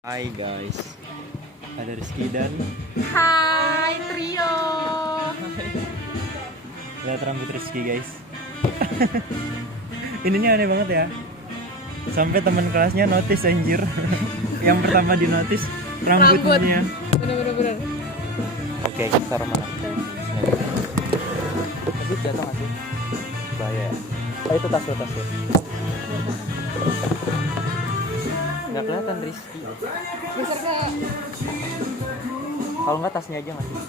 Hai guys, ada Rizky dan Hai trio. lihat rambut Rizky guys. Ininya aneh banget ya. Sampai teman kelasnya notice anjir. Yang pertama di notice rambutnya. Bener. Oke, kita taruh mana? Tapi jatuh nggak sih? Bahaya. Oh, itu tas lo. Nggak kelihatan Rizky. Besar kak. Kalau nggak tasnya aja nggak sih?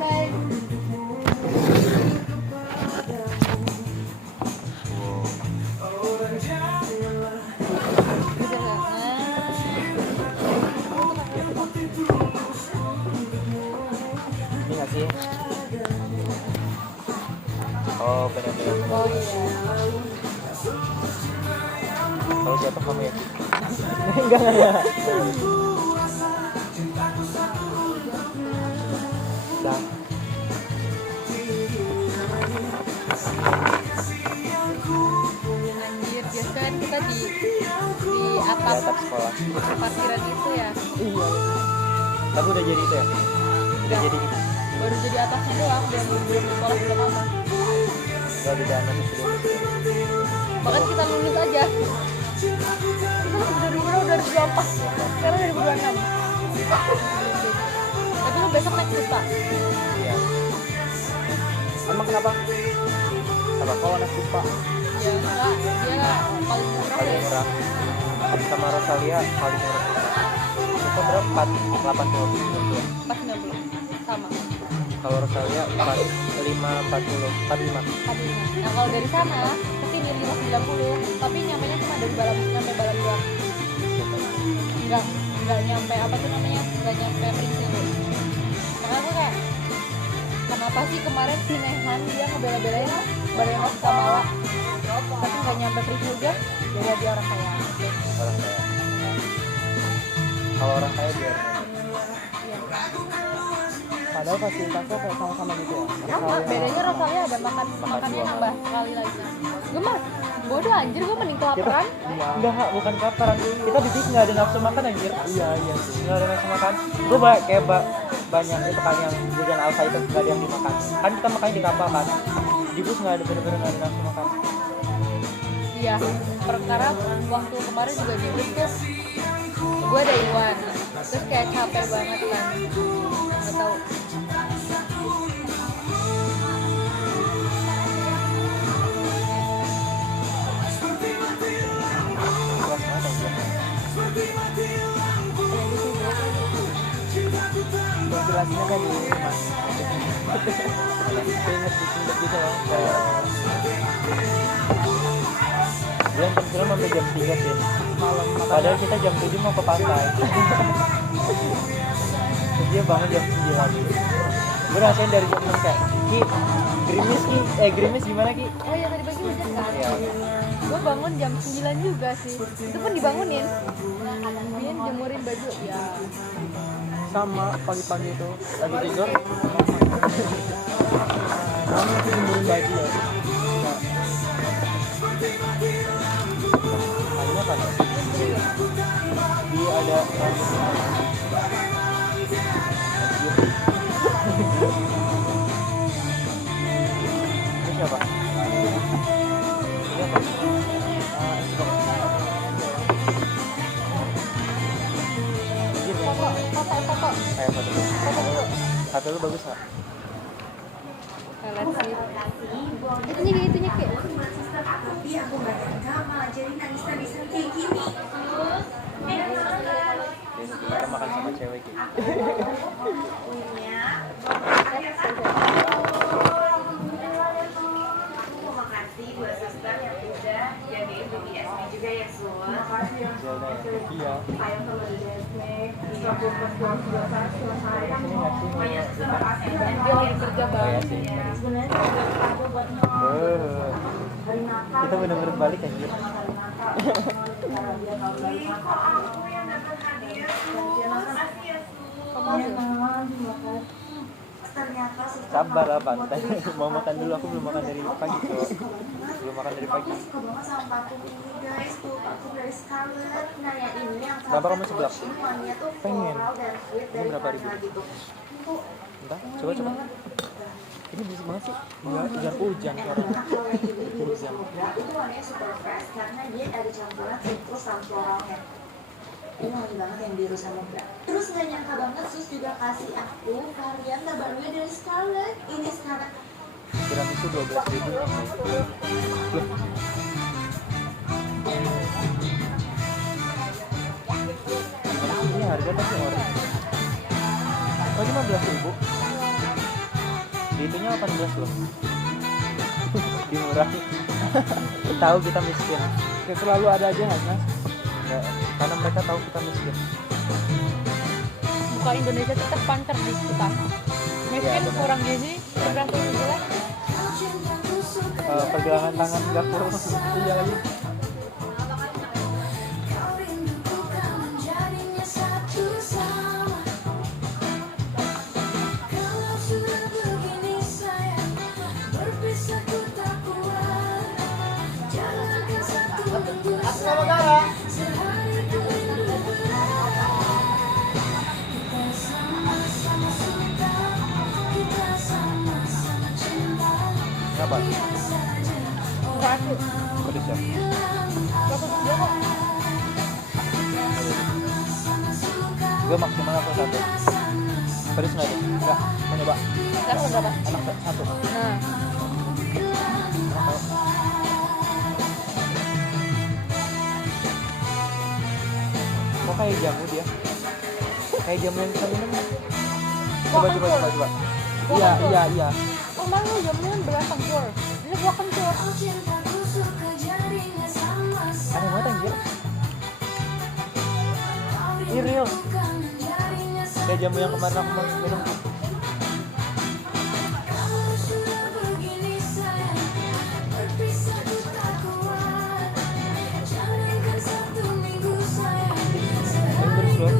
Baik. Ini nggak sih? Oh benar-benar. Oh iya. Kalau jatuh kamu ya? Enggak ya. Dah. Anjir, biasa kan kita di Di atap atap sekolah. parkiran itu ya. Iya. Tapi udah jadi itu ya? Udah jadi gitu. Baru jadi atasnya doang, belum di sekolah belum lama. Gak di dalam sebelum. Bahkan kita lulus aja. Kita masih 2024. Sekarang 2026. Tapi lu besok naik bus, Pak. Iya. Emang kenapa? Apa kau anak Puspa? Ya enggak, dia paling murah Paling ya. murah. Sama Rosalia paling murah. Puspa berapa? 80. 490 sama. Kalau Rosalia 45. 45. Nah kalau dari sana ke sini 590, tapi nyampainya cuma dari nyampe Balam doang. Enggak nyampe apa tuh namanya? Enggak nyampe Prinsip. Karena aku kayak kenapa sih kemarin si Nehan dia ngebela-belain Balai Mas Kamala, tapi nggak nyampe Prinsip juga. Ya dia orang kaya. Orang kaya. Kalau orang kaya biar. Iya. Padahal fasilitasnya kayak sama-sama gitu ya. Sama, bedanya Rosalia ada makannya dua. nambah sekali lagi. Gue mah bodoh anjir, gue mending kelaparan. Enggak, bukan kaparan. Kita di sini nggak ada nafsu makan anjir. Iya sih. Nggak ada nafsu makan. Gue banyak itu kan yang jajan alfa itu nggak ada yang dimakan. Kan kita makannya di kapal kan. Di bus nggak ada bener-bener nggak ada nafsu makan. Iya, perkara waktu kemarin juga di bus tuh gue ada Iwan, terus kayak capek banget kan, nggak tahu. Kelas mana anjir? Ventilasinya kan di rumah. Ingat gitu loh. Bulan film sampai jam 3 sih. Padahal kita jam 7 mau ke pantai. Terus dia bangun jam 9. Gue rasain dari jam 6 kayak gerimis gimana Ki? Oh ya tadi pagi hujan kan? Iya. Gue bangun jam 9 juga sih, itu pun dibangunin. Bikin jemurin baju, ya. Sama pagi-pagi itu lagi tidur. Kamu tuh jemurin baju ya? Hanya kan dia ada ini siapa? Ini apa? Foto. Kayak foto. Foto dulu. Foto lu bagus nggak? Kalian sih. Itunya kayak. Iya, aku nggak nyangka malah jadi nangis-nangisan kayak gini. Kita makan sama cewek gitu. Terima kasih buat suster yang udah jagain BBSM juga ya, Sul. Iya. Dia lagi kerja banget. Kita bener-bener balik anjir. Kok aku yang dapat hadiah? Makasih ya, Sul. Kamu Ternyata suster sabar lah pantai. Mau makan dulu, aku belum makan dari pagi tuh. Belum makan dari pagi. Aku suka banget sama parfum ini guys, tuh parfum dari Scarlett. Nah yang ini yang Berapa kamu sebelah? warnanya tuh Pengen. floral dan sweet Ini dari berapa ribu? mana gitu. Tuh Entah, coba. Ini berisik banget sih. Iya, hujan sekarang. kalau yang ini biru Hujan. samudra itu warnanya super fresh karena dia ada campuran citrus sama floralnya. Ini wangi banget yang biru samudra. Terus gak nyangka banget Sus juga kasih aku varian terbarunya dari Scarlett. Ini Scarlett Tiramisu 12.000. Loh. Ini harga pasti orang. Oh, 15.000. Di itunya 18 loh. Dimurahi. Tahu kita miskin. Ya, selalu ada aja Mas. Nggak, karena mereka tahu kita miskin. Buka Indonesia tuh terpancar di kita. Miskin Iya, benar. kurang gizi, kurang jelek. Pergelangan tangan dapur. Iya lagi. Kenapa? Enggak asik. Pedes ya? Bagus dia kok. Gue maksimal aku 1. Pedes nggak nih? Enggak. Mau nyoba? Level berapa? Anak 1. Nah, Kok kayak jamu dia? Kayak jamu yang kita minum. Coba. Iya. oh malu jamunya beras campur. Ini gua kencur. Aneh banget anjir. Ini real. Kayak jamu yang kemarin aku minum. Terus loh.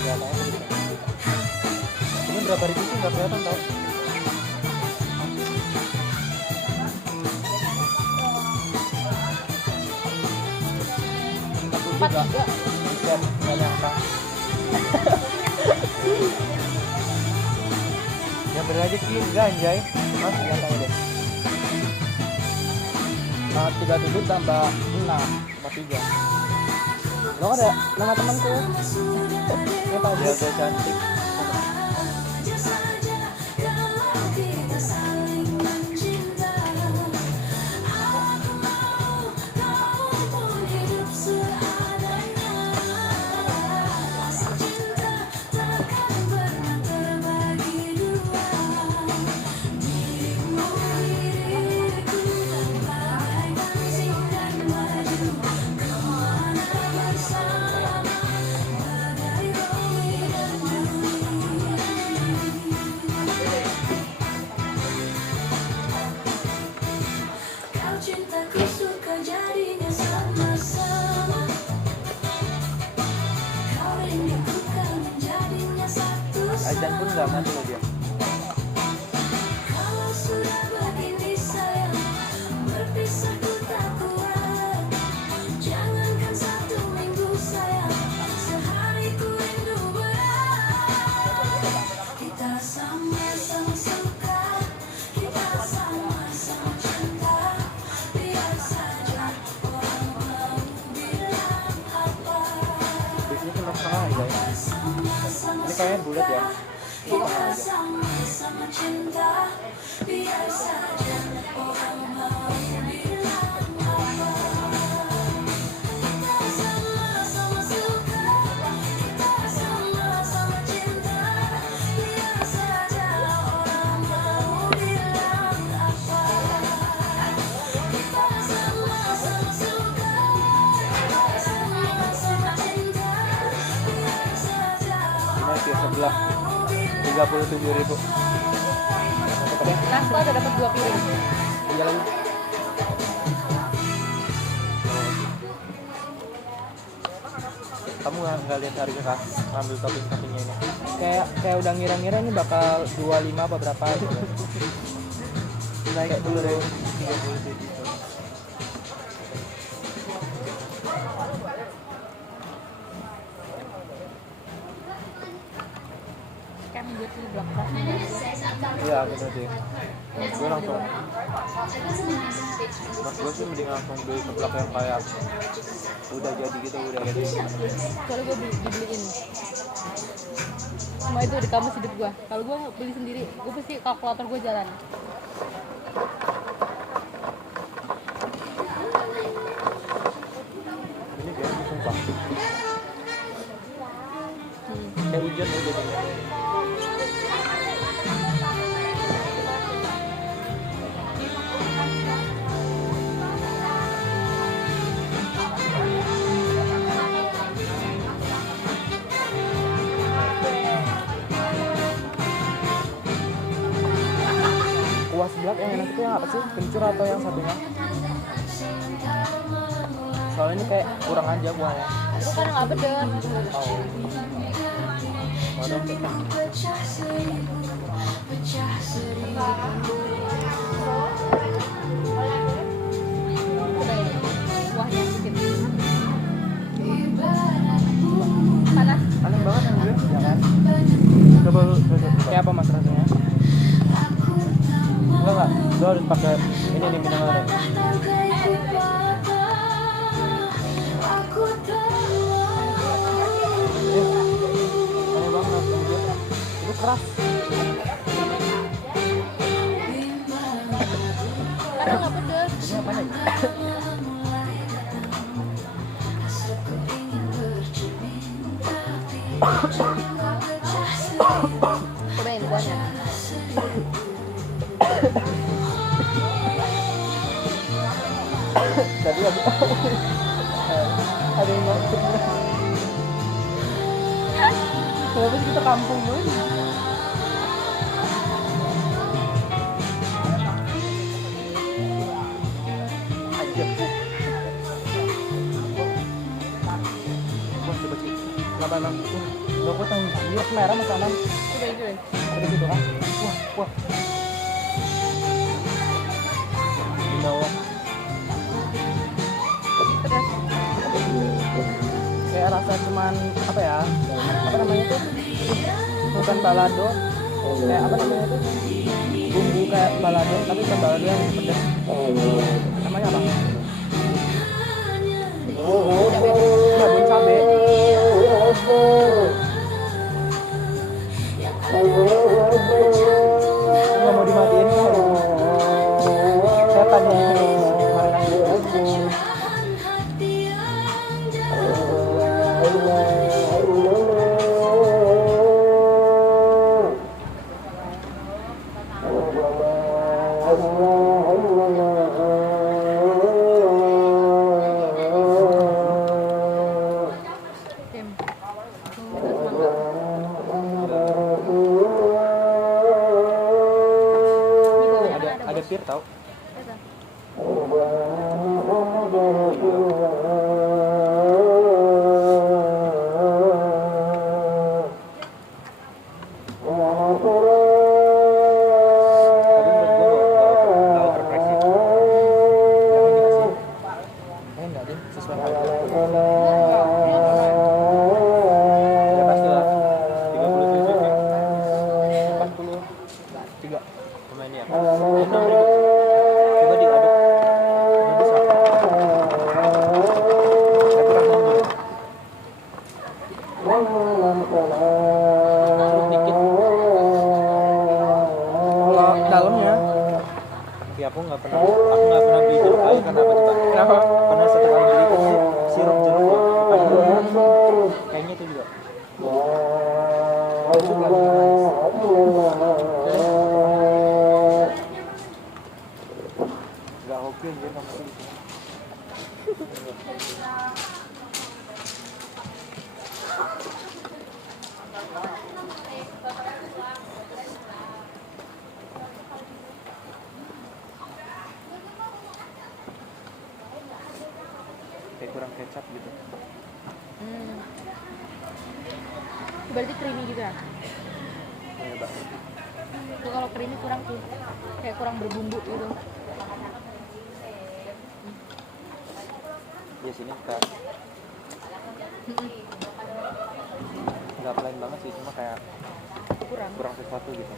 Nggak tahu pedes. Ini berapa ribu sih nggak kelihatan tau. Aku juga bukan nggak nyangka. Ya bener aja sih enggak anjay. Mas nggak tahu deh. 37 tambah 6 tambah 3. Lo ada nama temanku. Dia tahu dia cantik. Azan pun nggak mati loh dia. Biasanya cuma setengah aja ya. Ini kayaknya bulat ya. Setengah aja. Gila. 37.000. Nasta udah dapat 2 piring. Iya lagi. Kamu nggak lihat harga kah? Ngambil topping-toppingnya ini. Kayak udah ngira-ngira ini bakal 25 apa berapa gitu. Naik dulu deh 30 gitu. Kan gue tuh breakfast. Iya bener sih. Gue langsung mas gue sih mending langsung beli seblak yang kayak udah jadi gitu, udah ready. Soalnya gue dibeliin. Semua itu di kamus hidup gue. Kalau gue beli sendiri, gue pasti kalkulator gue jalan. Ini kayaknya sumpah kayak hujan ya jadinya. Kuah seblak yang enak itu yang apa sih? Kencur atau yang satunya? Soalnya ini kayak kurang aja kuahnya. Itu karena nggak pedes. Oh. Waduh. Udah ini. Kuahnya sedikit. Panas. Aneh banget yang gue, ya kan? Coba lu, kayak apa mas rasanya? Enggak, lu harus pakai ini nih minumannya. Aneh banget yang gue. Itu keras. Karena nggak pedes. Ini apanya ya? Cobain kuahnya. Tadi ada yang masuk. Kenapa sih kita kampung banget? Aja. Wah, coba sih. Kenapa emang? Gak kuat yang bias merah sama kanan. Udah itu deh. Ada situ kan? Wah. Di bawah. Pedes. Kayak rasa cuman apa ya? Apa namanya tuh? Bukan balado. Kayak apa namanya tuh? Bumbu kayak balado, tapi bukan balado yang pedas. Namanya apa? Daun cabe. Nggak mau dimatiin kan? Setan ya. Tim. Pedes banget. Ada pir tau? Tapi menurut gue nggak overpriced sih. Yang ini nggak sih? Enggak deh, sesuai harga. Ya pasti lah. 37 sih. 43. Pemain ya. 6.000. Coba diaduk. Ini bisa. Tapi rasanya gurih. Jeruk dikit. Kalau dalamnya, tapi aku nggak pernah beli jeruk kali. Kenapa coba? Kenapa? Karena setiap kali beli itu sirup jeruk loh. Kayaknya itu juga. Itu lagi nggak oke dia sama itu. Kayak kurang kecap gitu. Berarti creamy gitu ya? Iya banget. Tuh kalau creamy kurang tuh, kayak kurang berbumbu gitu. Ya sini nggak plain banget sih, cuma kayak kurang sesuatu gitu.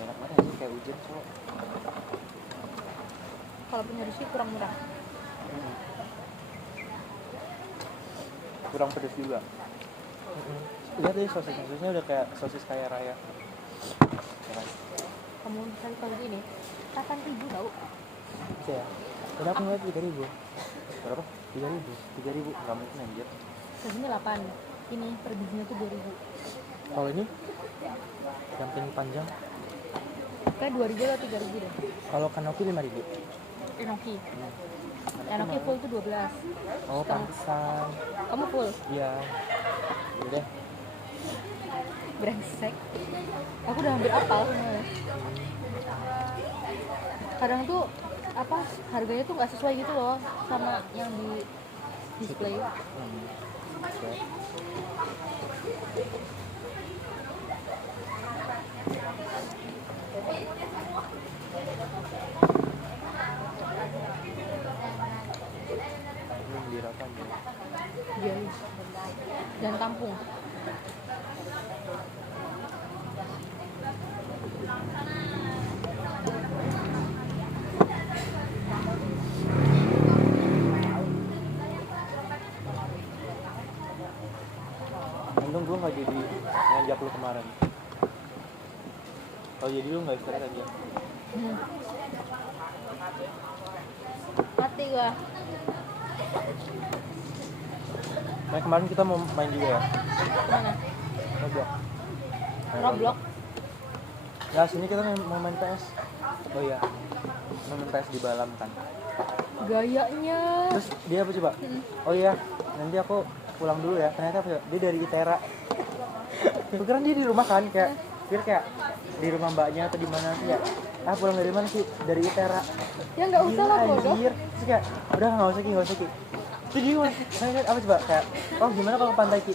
Enak banget sih, kayak hujan so. Kalau punya Rizky kurang murah. Kurang pedes juga. Lihat deh sosisnya udah kayak sosis kaya raya. Ya kan? Kamu cari kalau gini 8.000 tau. Bisa ya? Udah aku ngeliat 3.000. Berapa? 3.000 nggak mungkin anjir. Segini 8. Ini per bijinya tuh 2.000. Kalau ini yang pink panjang, Kayak 2.000 atau 3.000 deh. kalau kanopi 5.000. Enoki. Enoki full tuh 12. Oh pantesan. Kamu full? Iya. Udah. Brengsek. Aku udah hampir apal semuanya. Kadang tuh apa harganya tuh nggak sesuai gitu loh sama yang di display. Oke. Ini dirapan ya. Jadi dan kampung. Untung gue nggak jadi ngajak lu kemarin. Kalau jadi lu nggak istirahat aja. Mati gua. Nah kemarin kita mau main juga ya. Mana? Roblox. Roblox. Nah sini kita mau main PS. Oh iya. Mau main PS di Balam kan. Gayanya. Terus dia apa coba? Oh iya. Nanti aku pulang dulu ya. Ternyata apa coba? Dia dari ITERA. Pikiran dia di rumah kan kayak di rumah mbaknya atau di mana sih ya? Pulang dari mana sih? Dari ITERA. Ya nggak usah lah bodoh. Anjir. Terus kayak udah nggak usah Ki. Terus dia apa coba kayak oh gimana kalau ke pantai Ki?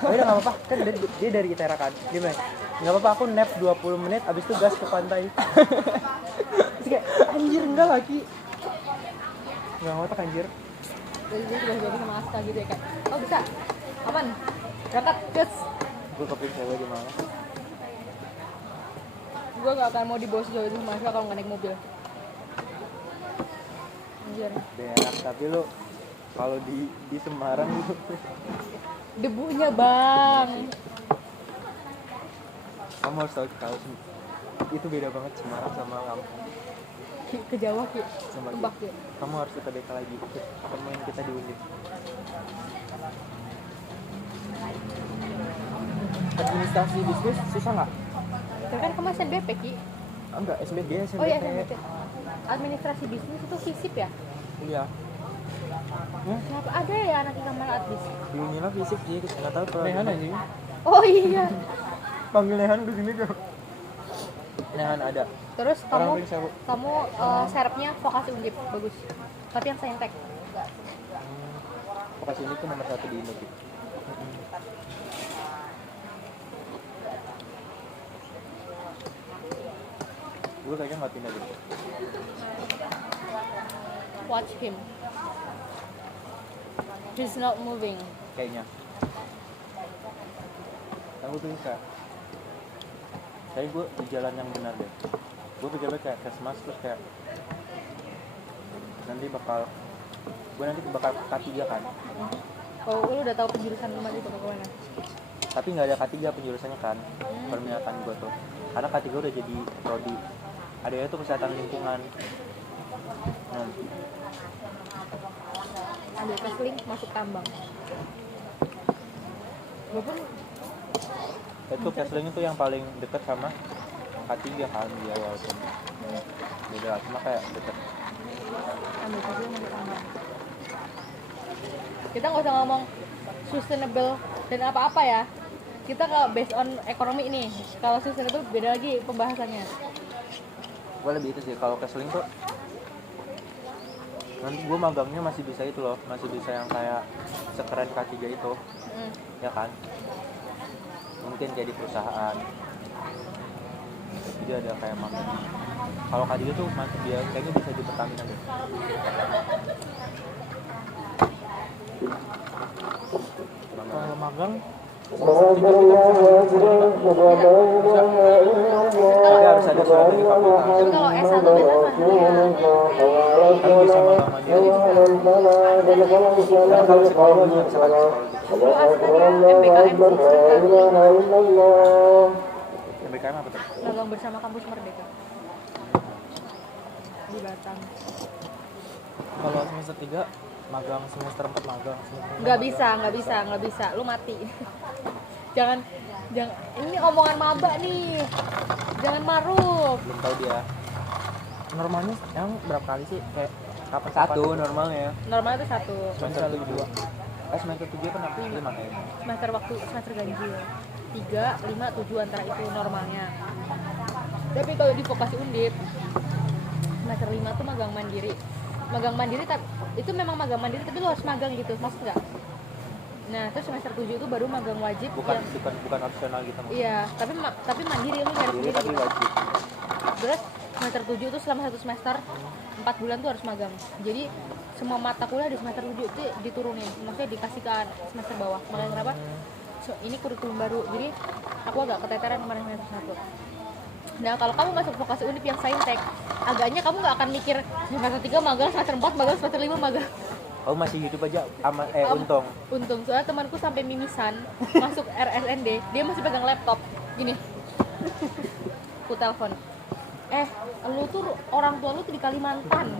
Oh udah nggak apa-apa kan dia dari ITERA kan. Dia bilang nggak apa-apa aku nap 20 menit abis itu gas ke pantai. Terus kayak anjir enggak lagi. Nggak ngotak anjir. Jadi dia sudah jadi sama Asta gitu ya kan. Oh bisa. Aman. Berangkat gas. Gue kepin cewek gimana? Gue gak akan mau dibawa sejauh itu sama Asta kalau nggak naik mobil. Anjir. Berak tapi lu kalau di Semarang gitu Debunya bang. kamu harus tahu kalau itu beda banget Semarang sama kampung. Ke Jawa Ki. Sama Tebak Ki. kamu harus kita beka lagi temuin kita di Undip. Administrasi bisnis susah nggak? Itu kan kamu SNBP Ki. Enggak, SBG, SBG. Oh iya SNBP. Administrasi bisnis itu FISIP ya? Iya. Kenapa ada ya anak yang namanya Adbis? Di Unila fisik sih, nggak tahu kalau Nehan aja. Oh iya. Panggil Nehan ke sini tuh. Nehan ada. Terus Orang kamu ring sewu. serapnya vokasi Undip bagus. Tapi yang saintek. Vokasi ini tuh nomor 1 di Indo gitu. Gue kayaknya nggak pindah gitu. Watch him. He's not moving. Kayaknya. Aku tuh bisa. Tapi gue di jalan yang benar deh. Gue pikir kayak kesmas terus kayak nanti bakal K3 kan. Oh, lu udah tahu penjurusan rumah itu ke mana? Tapi nggak ada K3 penjurusannya kan. Permintaan gue tuh. Karena K3 udah jadi prodi. Adanya tuh kesehatan lingkungan. Ambil keseling masuk tambang. Walaupun Itu Kesling itu yang paling dekat sama K3 kan dia walaupun beda lah, cuma kayak dekat. ambil keseling masuk tambang. Kita nggak usah ngomong sustainable dan apa-apa ya. Kita kalau based on ekonomi nih. Kalau sustainable beda lagi pembahasannya. Gue lebih itu sih, kalau keseling tuh nanti gue magangnya masih bisa itu loh, masih bisa yang kayak sekeren K3 itu, ya kan? Mungkin kayak di perusahaan, jadi ada kayak magang. Kalau K3 tuh dia kayaknya bisa di Pertamina deh. Kalau magang ya harus ada surat dari fakultas. Tapi kalau S1 biasanya Kan bisa magang mandiri. Dan kalau psikologi bisa pakai psikologi. lu aslinya MBKM MBKM apa tuh? magang bersama kampus Merdeka di Batam. Kalau semester 3 magang, semester 4 magang, semester 5 Nggak bisa, lu mati. jangan ini omongan maba nih, jangan maruk. belum tahu dia. Normalnya yang berapa kali sih? Kayak kapan? Satu normalnya. Normalnya itu 1 Semester 2. Semester 7 kan 5 kayaknya. semester ganjil 3, 5, 7 antara itu normalnya. Tapi kalau di vokasi undip semester 5 tuh magang mandiri itu memang magang mandiri tapi lu harus magang gitu, maksud nggak? Nah terus semester 7 itu baru magang wajib Bukan yang opsional gitu maksudnya. iya tapi mandiri lu harus Mandiri sendiri tapi gitu. wajib. Terus semester 7 itu selama 1 semester 4 bulan tuh harus magang. Jadi semua mata kuliah di semester 7 itu diturunin, maksudnya dikasih ke semester bawah. Makanya kenapa? Ini kurikulum baru. Jadi aku agak keteteran kemarin semester 1. Nah kalau kamu masuk vokasi undip yang saintek, agaknya kamu nggak akan mikir semester 3 magang, semester 4 magang, semester 5 magang. Kamu masih hidup aja untung. Untung, soalnya temanku sampai mimisan masuk RSND, dia masih pegang laptop gini. Aku telepon, lu tuh orang tua lu tuh di Kalimantan,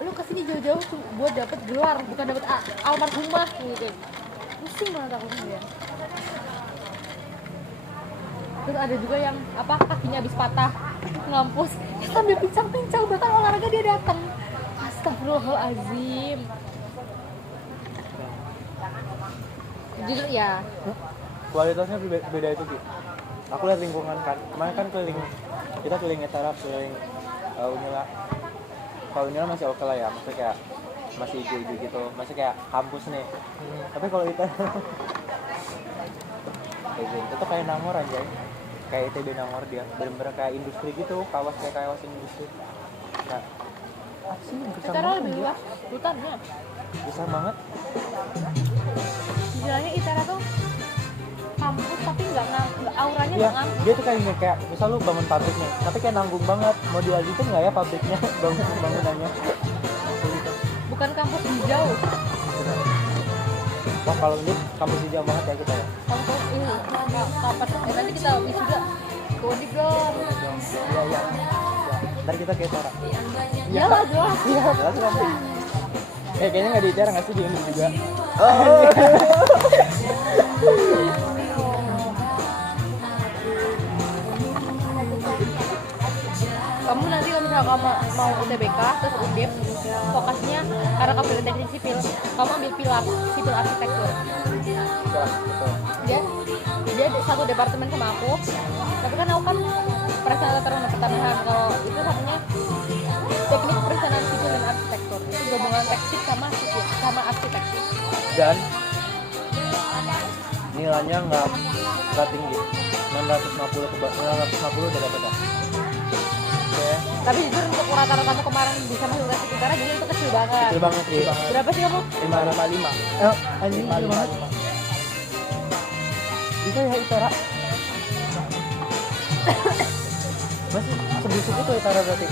lu kesini jauh-jauh buat dapet gelar, bukan dapet almarhumah gitu. Pusing banget aku kemudian. Terus ada juga yang kakinya habis patah ngampus sambil pincang-pincang, bahkan olahraga dia datang. Astagfirullahaladzim. Jujur ya, Kualitasnya beda itu sih. Aku lihat lingkungan kan. Kemarin kan kita keliling Etara, keliling Unila. Kalau Unila masih oke lah ya, maksudnya kayak masih hijau-hijau gitu, masih kayak kampus nih. Tapi kalau kita itu kayak Nangor aja, kayak ITB Nangor dia, bener-bener kayak industri gitu, kawas industri. Nah, apa sih yang Itara lebih luas hutannya. besar banget. Istilahnya Itara tuh kampus tapi nggak auranya Iya, nggak ngambil. dia tuh kayak kayak misal lu bangun pabriknya, tapi kayak nanggung banget. Mau dilanjutin nggak ya pabriknya, bangunannya? Bukan kampus hijau, Wah kalau ini kampus hijau banget ya kita ya. kampus ini kampus. Nanti kita wisuda ke Undip dong. Iya. Ntar kita kayak Tara. Iya lah jelas. Iya, jelas nanti. Kayaknya nggak diicara nggak sih di Undip juga? Kamu nanti kalau misalnya kamu mau UTBK terus Undip, vokasinya karena kamu dari teknik sipil, kamu ambil pilar sipil arsitektur. Iya, betul. Dia satu departemen sama aku, tapi kan aku kan perencanaan tata ruang dan pertanahan. Kalau itu satunya teknik perencanaan sipil dan arsitektur, itu gabungan teknik sama sipil sama arsitektur. Dan nilainya nggak tinggi. 950 udah dapat ya. Oke. Tapi jujur untuk rata-rata kamu kemarin bisa masuk ke Utara, jadi itu kecil banget. Kecil banget sih. Berapa sih kamu? 555. Anjing kecil banget. Bisa ya Itara. Masih sebusuk itu Itara berarti.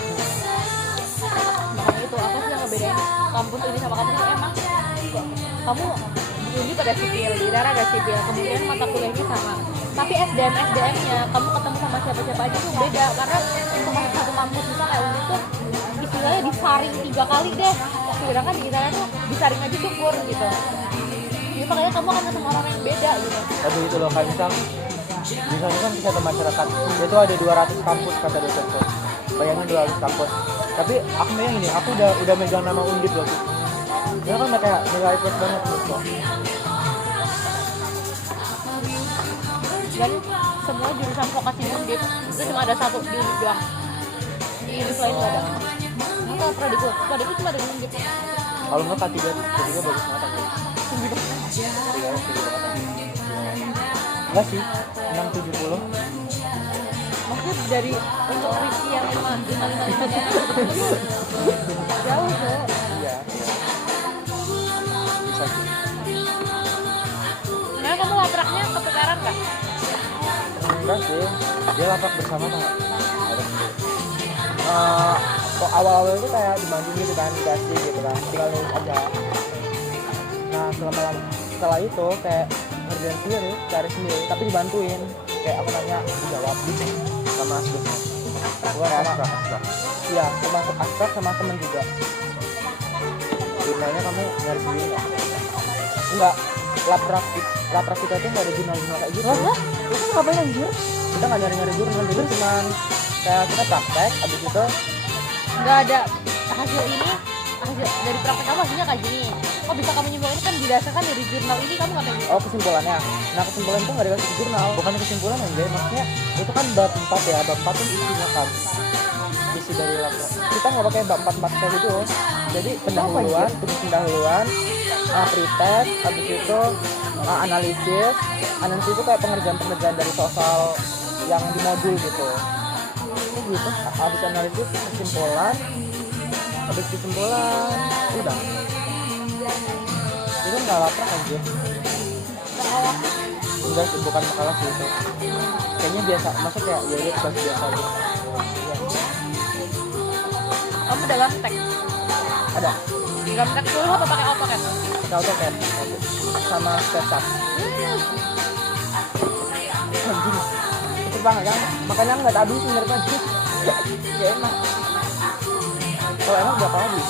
Makanya itu apa sih yang ngebedain kampus ini sama kampus ini? Emang kamu di Uni pada sipil, di Utara ada sipil, kemudian mata kuliahnya sama. Tapi SDM-nya kamu ketemu sama siapa-siapa aja tuh beda, karena untuk masuk satu kampus misal kayak Uni tuh istilahnya disaring 3 kali deh, sedangkan di Utara tuh disaring aja syukur gitu. Jadi makanya kamu akan ketemu orang yang beda gitu. Tapi itu loh kayak misalnya kan kesehatan masyarakat itu ada 200 kampus kata dosenku. Bayangin 200 kampus. Tapi aku bayangin nih, aku udah megang nama Undip loh. Ya kan kayak nilai plus banget gitu. Dan semua jurusan vokasi di Undip itu cuma ada satu di Undip doang. Di Undip lain nggak ada. Maka pradiku cuma ada di Undip. Kalau nggak K3 bagus banget aku. Tinggi banget. Enggak sih, 670. Maksud dari untuk Rizky yang 5 jauh kok. Iya. Bisa sih. Nah kamu lapraknya ketukaran nggak? Enggak sih, dia lapak bersama tuh nggak? Kok awal-awal itu kayak dibantu gitu kan, dikasih gitu kan, tinggal nulis aja. Nah setelah itu kayak ngerjain sendiri, cari sendiri, tapi dibantuin. Kayak aku nanya, dijawab gitu sama asbesnya. Bukan sama, iya, termasuk aspek sama temen juga. Jurnalnya kamu nyari sendiri nggak? Enggak, laprak kita itu nggak ada jurnal-jurnal kayak gitu. Itu ngapain anjir? Kita nggak nyari jurnal, jadi cuman kayak kita praktek, abis itu Nggak ada hasil dari praktek kamu hasilnya kayak gini. Kok bisa kamu nyimpulin kan didasarkan dari jurnal ini kamu ngapain gitu? oh kesimpulannya. Nah kesimpulan itu nggak dikasih jurnal, bukan kesimpulan aja, maksudnya itu kan bab 4 ya, bab 4 itu isinya kan isi dari laprak. Kita nggak pakai bab 4 kayak gitu. Jadi pendahuluan, pretest, habis itu analisis itu kayak pengerjaan dari soal yang di modul gitu. Gitu. Habis analisis kesimpulan, udah. Itu nggak laprak aja. Enggak sih, bukan makalah sih itu. Kayaknya biasa, maksudnya kayak ya udah tugas biasa aja. Iya. Kamu dalam teks? Ada. Dalam teks dulu apa pakai AutoCAD? Pakai AutoCAD sama SketchUp. Anjing. Cepet banget kan? Makanya nggak habis menurut aja. Ya enak. Kalau enak berapa habis?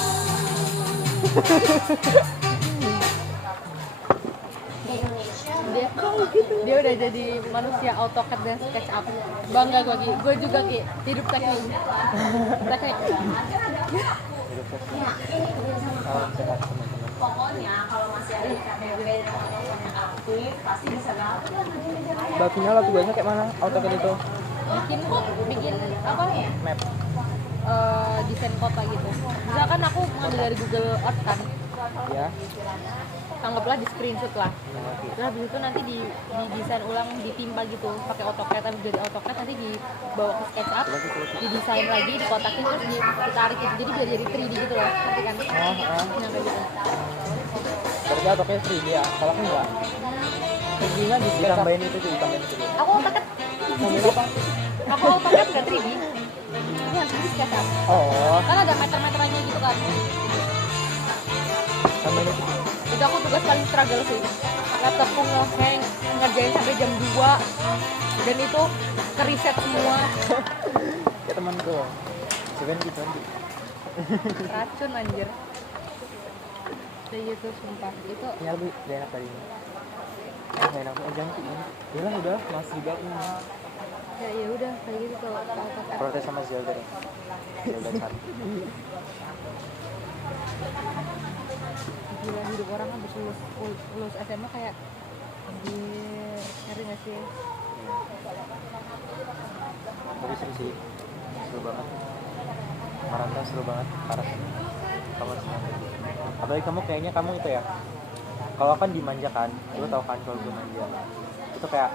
Dia udah jadi manusia AutoCAD dan SketchUp. Bangga gue juga Ki, hidup teknik. Salam sehat teman-teman. Pokoknya kalau masih ada di KTP dan teman-teman aktif pasti bisa banget lah ngerjain. Bakunya lah tugasnya kayak mana AutoCAD itu? bikin apa? Map. Desain kota gitu. Misalkan aku ngambil dari Google Earth kan, Ya. anggaplah di screenshot lah. Terus habis itu nanti di desain ulang, ditimpa gitu pakai AutoCAD, habis dari AutoCAD nanti dibawa ke SketchUp, didesain lagi, dikotakin terus ditarik gitu. Jadi biar jadi 3D gitu loh, ngerti kan? Nah kayak gitu. Berarti AutoCAD 3D ya? Kalau aku enggak. 3D-nya ditambahin itu. Aku AutoCAD, Tambahin apa? aku AutoCAD nggak 3D. Ini yang 3D SketchUp. Oh, Kan ada meter-meterannya gitu kan. tambahin itu. Itu aku tugas paling struggle sih. Laptopku nge-hang, ngerjain sampai jam 2 dan itu ke-reset semua. Kayak temanku. Sebenarnya gitu nanti. Racun anjir. Kayak gitu sumpah. Itu Ini lebih enak tadi ini. Nggak enak aja sih ini. Udah, masih juga ini. ya udah kayak gitu kalau AutoCAD. Protes sama Zelda deh. Zelda cari. Gila hidup orang habis lulus SMA kayak anjir, ngerti gak sih? Tapi seru banget. Maranta seru banget, parah. Kamu harus nyampe. Apalagi kayaknya kamu itu ya. Kalau kan dimanja kan, lu tau kan kalau gue manja. Itu kayak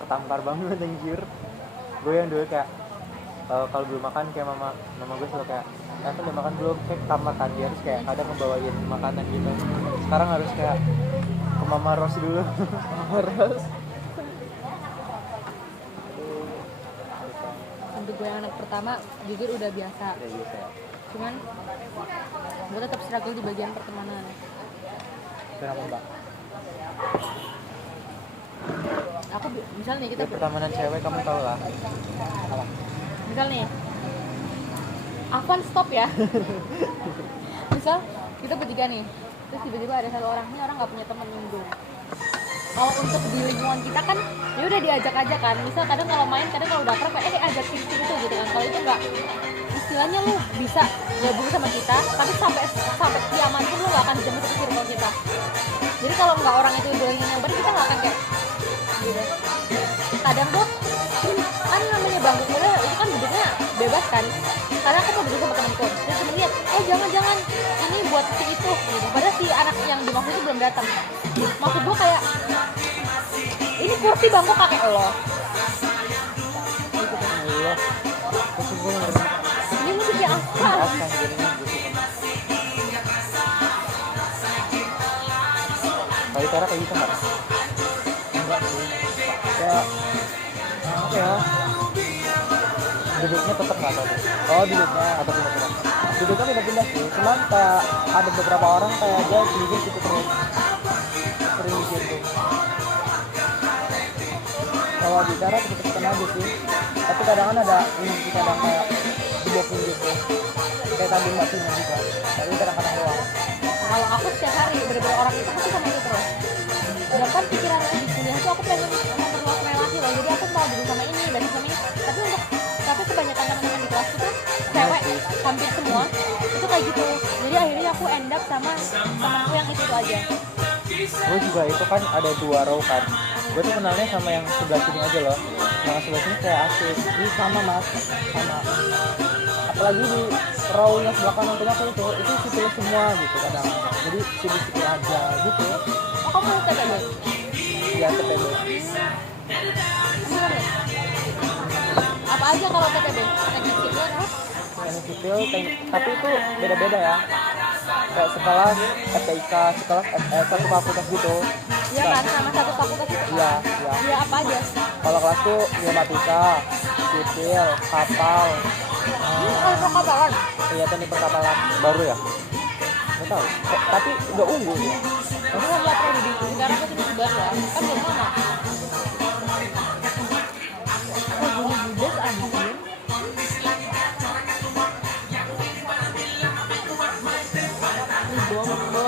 ketampar banget anjir. Gue yang dulu kayak kalau belum makan kayak mama gue selalu kayak kan udah makan belum, kayak tamat kan, dia harus kayak kadang ngebawain makanan gitu. Sekarang harus kayak ke Mama Ros dulu. Mama Ros. Untuk gue yang anak pertama jujur udah biasa. Udah biasa ya. Cuman gue tetap struggle di bagian pertemanan. Kenapa mbak? Aku misal nih kita Ya, pertemanan cewek kamu tau lah. Apa? misal nih Afwan stop ya. Misal kita bertiga nih, terus tiba-tiba ada satu orang, ini orang nggak punya teman nyunggung. Kalau untuk di lingkungan kita kan ya udah diajak aja kan. Misal kadang kalau main, kadang kalau udah akrab kayak ajakin itu gitu kan. Kalau itu nggak, istilahnya lu bisa gabung sama kita, tapi sampai kiamat pun lu gak akan bisa masuk ke circle kita. Jadi kalau nggak orang itu udah nyamperin, kita nggak akan kayak gitu. Kadang tuh kan namanya bangku kuliah itu kan duduknya bebas kan. Karena aku mau duduk sama temanku, terus temen lihat, jangan ini buat si itu gitu. Padahal si anak yang dimaksud itu belum datang. Maksud gua kayak ini kursi bangku kakek lo. Iya. Terus gue ngerti. Ini musik yang apa? Akan jadinya gitu. Kali cara kayak gitu nggak? Enggak sih. Ya, apa ya? Duduknya tetap nggak tahu. Oh duduknya Atau pindah-pindah. duduknya pindah-pindah sih, cuman kayak ada beberapa orang kayak dia duduk gitu terus sering gitu. Kalau bicara tetap aja sih, tapi kadang kan ada ini sih, kadang kayak dibokin gitu, kayak tadi Mbak Tina juga, tapi kadang-kadang doang. Kalau aku setiap hari bener-bener orang itu pasti sama itu terus. Sedangkan pikiran aku di kuliah tuh aku pengen memperluas relasi loh. Jadi aku mau dulu sama ini dan sama ini. Tapi kebanyakan teman-teman di kelas tuh cewek hampir semua itu kayak gitu. Jadi akhirnya aku end up sama temanku yang itu aja. Gue juga itu kan ada 2 row kan. Gue tuh kenalnya sama yang sebelah sini aja loh. Yang sebelah sini kayak asik. Ini sama mas, sama. Apalagi di row yang sebelah kanan punya aku itu sipil semua gitu kadang. Jadi sipil aja gitu. Oh kamu TPB? Ya TPB. Emang ya? Apa aja kalau TPB? Teknik sipil apa? Teknik sipil, tapi itu beda-beda ya. Kayak sekelas FTIK, sekelas satu fakultas gitu. Iya kan sama satu fakultas itu. Iya, iya. Iya apa aja? Kalau kelas tuh pneumatika, sipil, kapal, Kalau kapalan? iya teknik perkapalan. Baru ya? Nggak tahu. Tapi udah unggul ya. Aku nggak pernah dibikin karena aku cuma sebar ya. Kan belum lama. Oh bunyi judes anjir.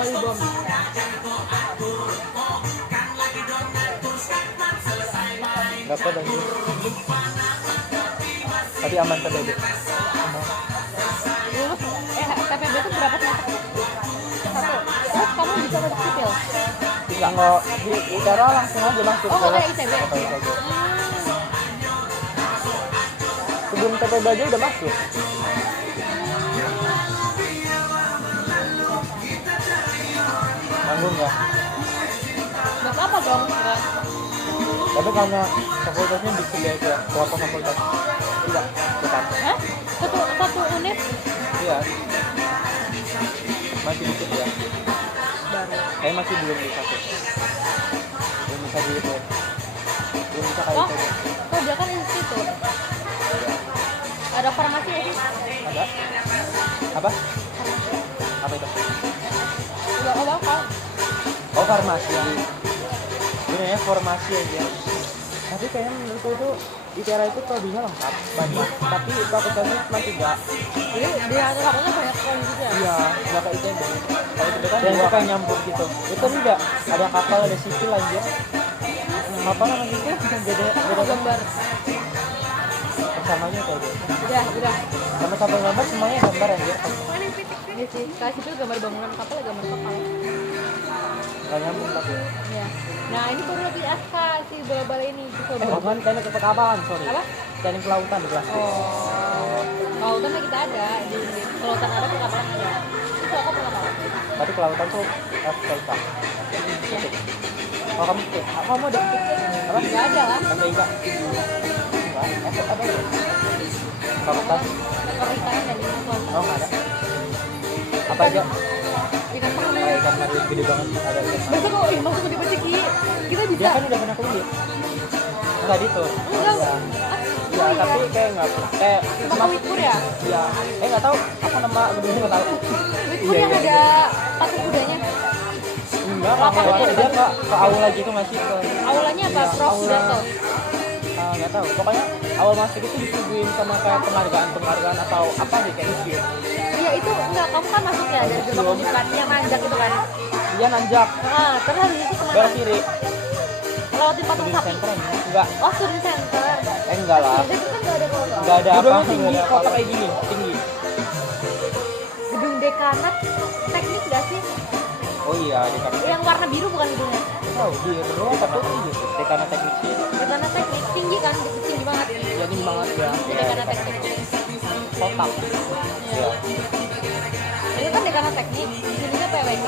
Libom. Dapat lagi. Tapi aman TPB. Lulus TPB itu berapa semester? 1. Terus kamu bisa masuk sipil? Kalau di ITERA langsung aja masuk. Oh nggak kayak ITB? Sebelum TPB aja udah masuk. Nanggung nggak? Nggak apa-apa dong kan? Tapi karena fakultasnya di sini aja. Berapa fakultas? Tidak. Depan. Hah? Satu unit? Iya. Masih dikit ya. Baru. Saya masih belum bisa tuh. Belum bisa di itu. Belum bisa kayak Oh, itu. oh dia kan institut. Ada farmasi ya sih? Ada? Apa? Apa itu? Enggak apa-apa. Oh farmasi. Ini ya formasi aja. Tapi kayaknya menurutku itu ITERA itu prodinya lengkap banyak. Tapi fakultasnya cuma 3. Jadi di atas fakultas banyak sekali gitu ya? Iya, nggak kayak ITB. Kalau ITB kan Dan itu 2 kayak nyambung gitu. Itu enggak ada kapal, ada sipil aja. Apa namanya itu? Beda Gambar. persamanya kayak gitu. Udah. Sama-sama gambar semuanya gambar aja. Ini sih, kayak situ gambar bangunan kapal ya gambar kapal. Gak nyambung tapi. Ya. Nah ini baru lagi SK si bola-bola ini. bukan teknik perkapalan, sorry. Apa? Teknik kelautan di kelas. Oh. Kelautan mah kita ada di kelautan ada kapal ada. Itu aku pernah tahu. Tapi kelautan tuh FTIK. Oh kamu tuh? Kamu ada Apa? Nggak ada lah. FTIK? Enggak. apa ya? Fakultas? Perikanan dan kelautan. Oh nggak ada. Apa aja? Ikan Oh, pakai. ikan mari gede banget ada ikan. Masa kok masuk ke Ciki? Kita bisa. Dia kan udah pernah kuliah. Enggak gitu. Enggak. Iya, tapi kayak nggak kayak Sama Wikur ya? ya nggak tahu apa nama gedungnya nggak tahu. Wikur yang ada patung kudanya. Enggak, Lapangan kayak ada dia ke aula gitu nggak sih? Aulanya apa? Iya, Prof aula. Sudarto. Nggak tahu. Pokoknya awal masuk itu disuguhin sama kayak penghargaan atau apa sih kayak gitu. Iya itu enggak, kamu kan masuk ya dari gerbang pembukaan yang manjak itu kan. Dia nanjak Nah, terus habis itu kemana? belok kiri. Lewatin patung Student sapi. center ini. Enggak. Oh, student center. Enggak lah. Itu kan nggak ada kelompok. Enggak ada Gedungnya apa. tinggi, kota kayak gini, tinggi. dekanat teknik gak sih? Oh iya, dekanat. Yang warna biru bukan gedungnya? Tahu dia berdua satu gitu. Dekanat teknik sih. Dekanat teknik tinggi kan, tinggi banget. Jadi banget ya. Dekanat teknik. Kotak. Ya. Itu kan dekanat teknik, di sini kan PWK.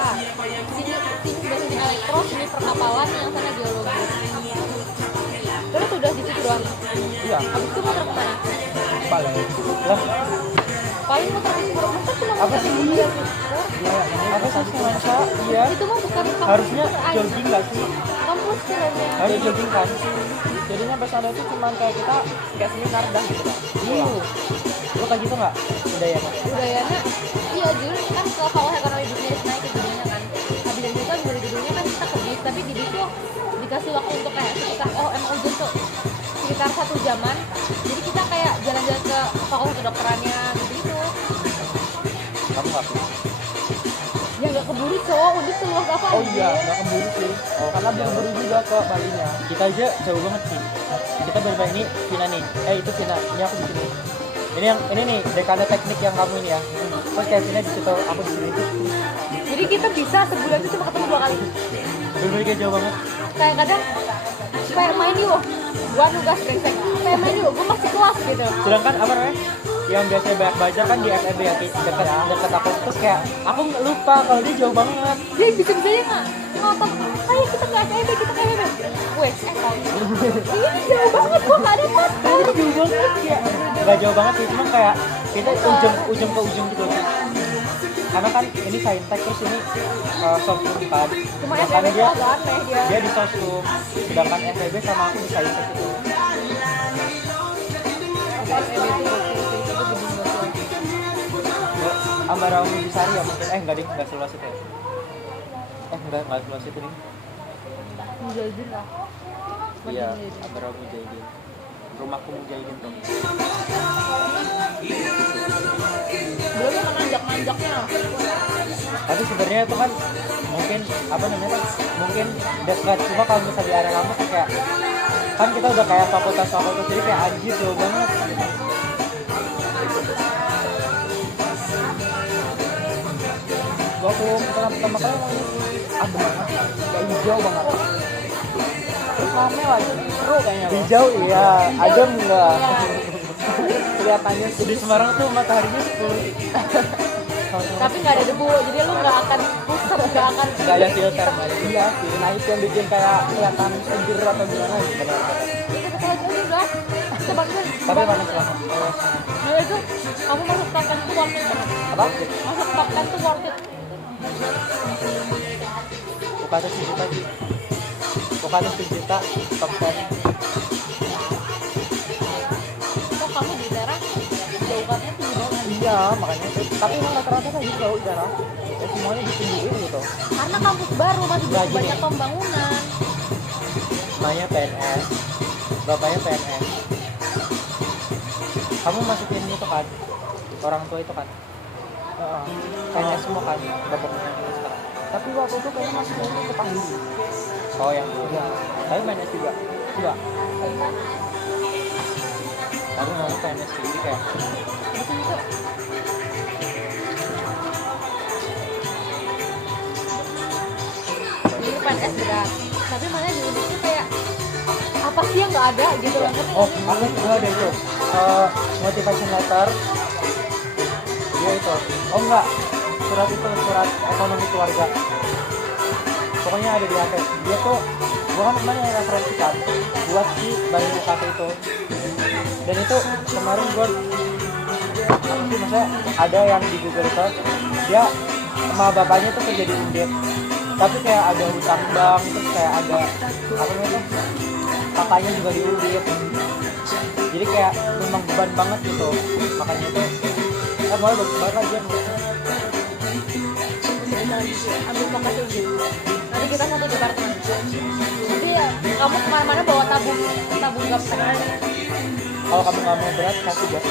Sini biasanya elektro, sini perkapalan, yang sana geologi. Terus udah di situ doang. Iya. Habis itu muter kemana? Paling. Lah, Paling muter di Borobudur cuma apa muter sih? di Iya. Iya. Apa sih nuansa? Iya. itu mah bukan kampus, Harusnya bukan aja. jogging nggak sih? Kampus kayaknya. Harus jogging kan? Jadinya pas sana itu cuman kayak kita kayak seminar dah gitu kan. Iya. Lu kayak gitu nggak? Udah ya, Mas? Budayanya iya dulu kan ke Fakultas Ekonomi Bisnis naik ke gedungnya kan. Habis dari itu dari gedungnya kan kita ke bis, tapi di bis tuh dikasih waktu untuk kayak sekitar emang ujian tuh sekitar 1 jaman. Jadi kita kayak jalan-jalan ke fakultas kedokterannya gitu. Kamu nggak punya? Ya nggak keburu cowok, udah seluas apa Oh iya, nggak keburu sih. Oh, Karena buru-buru juga ke Balinya. kita aja jauh banget sih. Kita berbeda ini Vina nih. Itu Vina. Ini aku di sini. Ini nih dekanat teknik yang kamu ini ya. Terus kayak Vina di situ, aku di sini. Jadi kita bisa sebulan itu cuma ketemu 2 kali. Bener-bener kayak jauh banget. Kayak kadang kayak main yuk, gua nugas brengsek. Kayak main yuk, gua masih kelas gitu. Sedangkan apa namanya? Yang biasanya banyak belajar kan di FEB ya, dekat aku. Terus kayak aku lupa kalau dia jauh banget. Dia bisa-bisanya nggak ngotot. Ayo kita ke FEB, kita ke FEB. Wes, ini jauh banget, gua nggak ada foto. Jauh banget ya. Gak jauh banget sih, cuma kayak kita ujung ke ujung gitu. Karena kan ini saintek terus ini sosum kan. Cuma Sedangkan FEB tuh agak aneh dia. dia di sosum. Sedangkan FEB sama aku di saintek itu. FEB itu gokil sih, itu gedung gokil. Ambara Umi Bisari ya mungkin. Enggak deh, enggak seluas itu ya. Enggak seluas itu nih. Mujahidin lah. Iya, Ambara Mujahidin. Rumahku Mujahidin tuh. Belum yang nanjak-nanjaknya. Tapi sebenarnya itu kan mungkin apa namanya kan mungkin dekat, cuma kalau misalnya di area kampus tuh kayak kan kita udah kayak fakultas jadi kayak anjir jauh banget. Waktu pertama kali mau adem banget, kayak hijau banget. Terus rame lagi, seru kayaknya. loh. Hijau iya, adem enggak. Kelihatannya sih. Di Semarang tuh mataharinya 10. Tapi nggak ada debu, jadi lu nggak akan pusat, nggak akan. Enggak ada filter, Mbak. Iya sih, nah itu yang bikin kayak kelihatan seger atau gimana gitu. Itu kita lagi juga. Kita bantuin. Tapi panas banget. Nah itu, kamu masuk top 10 tuh worth it banget. Apa? Masuk top 10 tuh worth it. Bukannya 1 juta sih. Bukannya 1 juta top 10. Kok kamu di daerah jauhannya tinggi banget. Iya, makanya itu. Tapi emang rata-rata kayak gitu loh, Dara. Ya, semuanya ditinggiin gitu. Karena kampus baru masih Nggak, butuh gini. banyak pembangunan. Mamanya PNS, bapaknya PNS. Kamu masukin itu kan, orang tua itu kan, Heeh. PNS semua kan, bapaknya sekarang. Tapi waktu itu kayaknya masih mau ke Panggung. Oh yang dulu. Iya. Tapi PNS juga. Iya. Aku mau PNS jadi kayak Betul itu. Jadi PNS berat. Tapi mana di Undip tuh kayak apa sih yang nggak ada gitu loh. Ngerti oh nggak sih? aku juga ada itu motivation letter. Dia itu. Oh enggak, surat itu surat ekonomi keluarga. Pokoknya ada di HP. Dia tuh gua kan kemarin yang referensi kan buat si Bali UKT itu. Dan itu kemarin gua apa sih maksudnya ada yang di Google Search dia sama bapaknya tuh kerja di Undip. Tapi kayak ada hutang bank, terus kayak ada apa namanya tuh kakaknya juga di Undip. Jadi kayak memang beban banget gitu. Makanya itu mulai bagus banget aja. Ambil vokasi Undip. Nanti kita satu departemen. Nanti ya, kamu kemana-mana bawa tabung gaptek. Kalau kamu nggak mau berat kasih ya.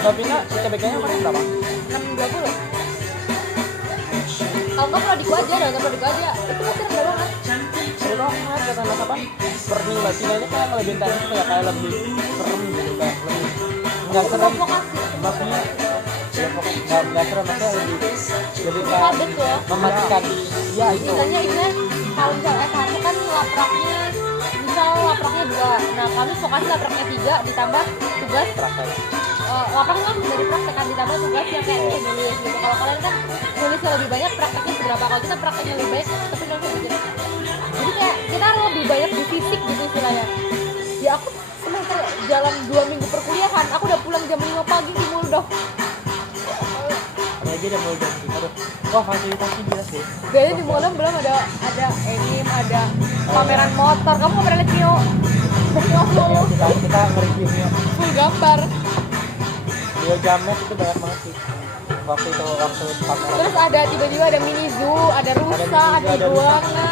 Mbak Vina, ITBK-nya kemarin berapa? 620. Kalau nggak prodiku aja, dalam prodiku aja. Itu pasti rendah banget. Seru banget kata Mas apa? Seperti Mbak Tina ini kayak lebih intens, kayak lebih serem gitu, kayak lebih Nggak serem. Vokasi. Maksudnya ya pokoknya nggak serem, maksudnya lebih kayak Padat loh. mematikan. Iya itu. Misalnya kalau misalnya kamu kan lapraknya misal lapraknya 2, nah kamu vokasi lapraknya 3 ditambah tugas Terasa. lapraknya kan dari praktek kan ditambah tugas yang kayak nulis gitu. Kalau kalian kan nulisnya lebih banyak, prakteknya seberapa. Kalau kita prakteknya lebih baik tapi nulisnya sedikit. Jadi kayak kita lebih banyak di fisik gitu istilahnya. Ya aku semester jalan 2 minggu perkuliahan, aku udah pulang jam 5 pagi di mall udah. Ada aja udah mulai jam 5 tuh. Wah fasilitasnya gila sih. Kayaknya di mall belum ada anime, ada pameran motor. Kamu nggak pernah lihat Mio? Ya, kita nge-reviewnya. Full gambar. Dia jamet itu banyak banget sih. Waktu pameran. Terus ada tiba-tiba ada mini zoo, ada rusa, ada iguana.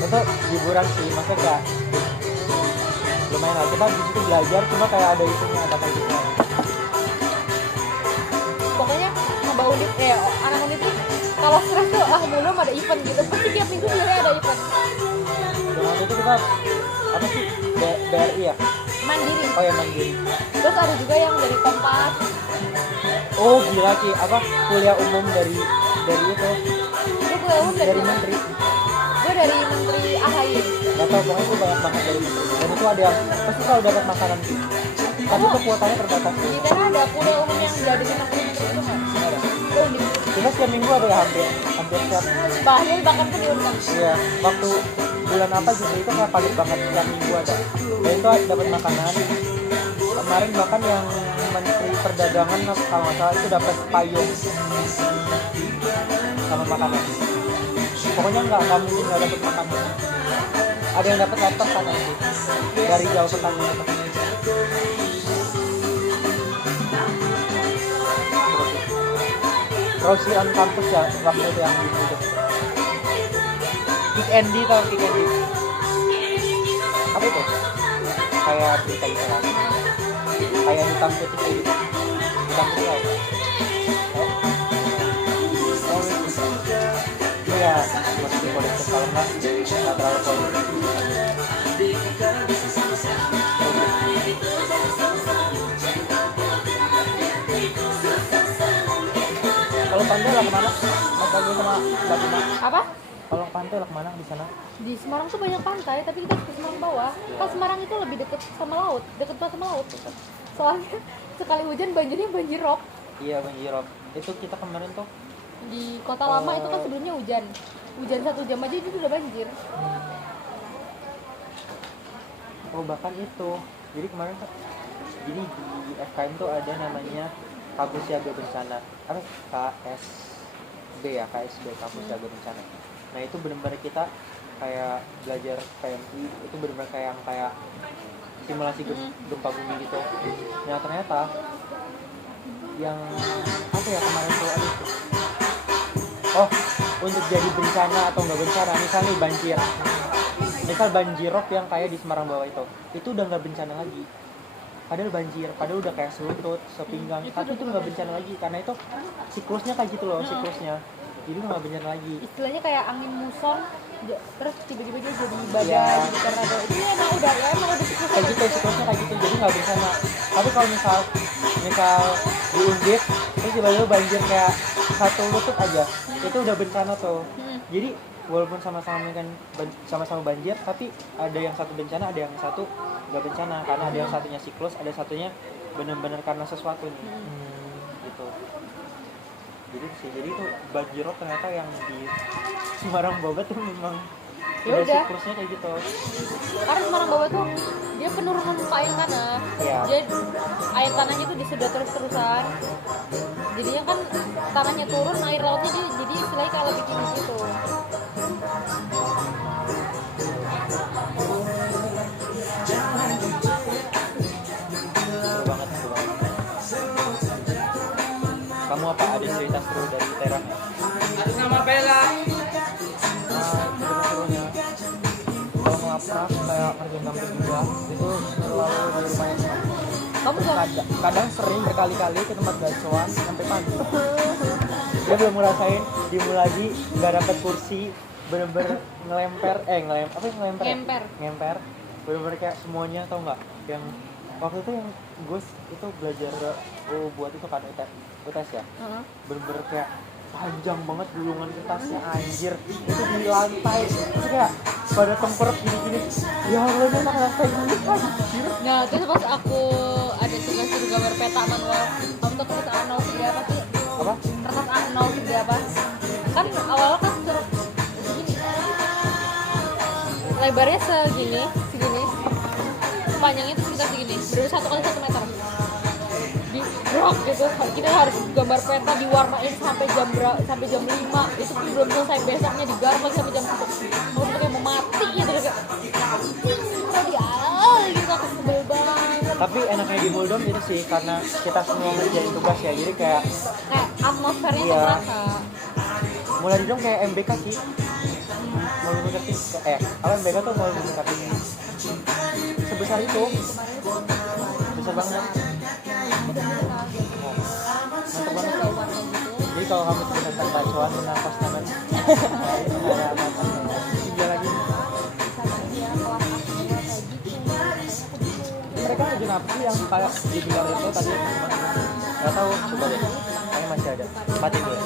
Itu hiburan sih, maksudnya kayak lumayan lah. Kita di situ belajar, cuma kayak ada itunya, ada kayak gitu. Pokoknya nambah unit, anak unit tuh kalau stres tuh belum ada event gitu. Pasti tiap minggu biasanya ada event. Dan waktu itu kita apa sih BRI ya? Mandiri. Oh ya mandiri. Terus ada juga yang dari Kompas. Oh gila Ki, apa kuliah umum dari itu Gue kuliah dari menteri. Gue dari Menteri AHY. Gak tau pokoknya itu banyak banget dari menteri. Dan itu ada yang pasti kalau dapat makanan sih. Tapi itu kuotanya terbatas sih. Di sana ada kuliah umum yang dari Menteri itu nggak? Ada. Oh, di Kita setiap minggu ada ya hampir setiap. Bahlil bahkan pun diundang. Iya, waktu bulan apa gitu itu kayak padat banget setiap minggu ada. Dan itu dapat makanan. Kemarin bahkan yang Menteri Perdagangan kalau nggak salah itu dapat payung sama makanan. Pokoknya nggak mungkin nggak dapat makanan. Ada yang dapat laptop sana itu dari jauh petani. Rosie on campus ya waktu itu yang itu. Kick Andy tau Kick Andy? Apa itu? Kayak berita gitu kan? Kayak hitam putih kayak gitu. Hitam putih tau? Iya, masih politik kalau nggak terlalu politik. Kalau pantai lah kemana? Mas Agus sama Mbak Tina. Apa? Kalau pantai lah kemana di sana? Di Semarang tuh banyak pantai, tapi kita ke Semarang bawah. Kan Semarang itu lebih deket sama laut, deket banget sama laut. Soalnya sekali hujan banjirnya banjir rob. Iya banjir rob. Itu kita kemarin tuh. Di Kota Lama itu kan sebelumnya hujan 1 jam aja itu udah banjir. Oh bahkan itu. Jadi kemarin tuh. Jadi di FKM tuh ada namanya Kampus Siaga Bencana. Apa? KSB ya, KSB Kampus Siaga Bencana. Nah itu benar-benar kita kayak belajar PMI itu benar-benar kayak simulasi gempa bumi gitu. Nah ternyata yang apa ya kemarin tuh oh untuk jadi bencana atau nggak bencana misalnya nih banjir, misal banjirop yang kayak di Semarang bawah itu udah nggak bencana lagi. Padahal banjir, padahal udah kayak selutut, sepinggang, tapi itu nggak bencana lagi karena itu siklusnya kayak gitu loh, siklusnya. Jadi nggak bencana lagi. Istilahnya kayak angin muson, terus tiba-tiba dia jadi badai Iya. karena ada itu emang udah Kayak gitu siklusnya kayak gitu, jadi nggak bencana. Tapi kalau misal di Undip, terus tiba-tiba banjir kayak 1 lutut aja, itu udah bencana tuh. Jadi walaupun sama-sama banjir, tapi ada yang satu bencana, ada yang satu nggak bencana karena ada yang satunya siklus, ada satunya benar-benar karena sesuatu nih. Gitu. Jadi tuh banjirop ternyata yang di Semarang bawah tuh memang Ya udah. siklusnya kayak gitu. Karena Semarang bawah tuh dia penurunan muka air tanah. Iya. Jadi air tanahnya tuh disedot terus-terusan. Jadinya kan tanahnya turun, air lautnya jadi istilahnya kayak lebih tinggi gitu. Seru banget. Kamu apa ada cerita seru dari Teran? Harus sama Bella. Seru-serunya kalau ngelaprak kayak kerjaan kampus juga itu selalu di rumahnya Semarang. Kamu gak Kadang sering berkali-kali ke tempat gacoan sampai pagi. Dia belum ngerasain dimulai nggak dapet kursi, bener-bener ngelemper. ngemper. Ngemper bener-bener kayak semuanya tau nggak yang waktu itu yang gue itu belajar buat itu kan UTS ya. Bener-bener kayak panjang banget gulungan kertasnya anjir, itu di lantai itu kayak pada temperep gini-gini, ya Allah ini anak kayak gini anjir. Nah terus pas aku ada tugas suruh gambar peta manual, kamu tuh kertas A0 segede apa sih? Apa? Kertas A0 segede apa? Kan awal kan suruh segini, lebarnya segini, panjangnya itu sekitar segini, bener 1 kali 1 meter. Di blok gitu, kita harus gambar peta diwarnain sampai jam 5, itu belum selesai, besoknya digarap lagi sampai jam 1. Aku tuh kayak mau mati gitu, kayak gitu, aku sebel banget. Tapi enaknya di Muldom itu sih karena kita semua ngerjain tugas ya, jadi kayak Atmosfernya Iya. tuh kerasa. mulai di dong kayak MBK sih, mau mengerti apa MBK tuh mau mengerti sebesar itu, besar banget. Mantap banget. Jadi kalau kamu tuh tentang bacoan menafas tangan tiga lagi. Mereka lagi apa sih yang kayak dibilang itu tadi? Gak tahu, coba deh. Kayaknya masih ada. Matiin dulu.